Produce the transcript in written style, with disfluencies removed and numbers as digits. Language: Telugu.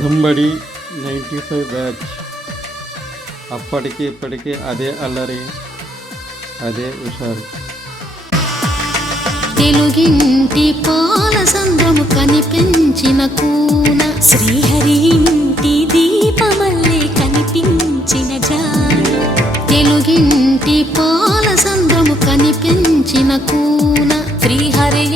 అదంబడి 95 బ్యాచ్. అప్పటికి ఇప్పటికీ అదే అల్లరి, అదే హుషారు. తెలుగింటి పాల సంద్రము కనిపించిన కూన, శ్రీహరి ఇంటి దీపమల్లే కనిపించిన జాడ. తెలుగింటి పాల సంద్రము కనిపించిన కూన, శ్రీహరి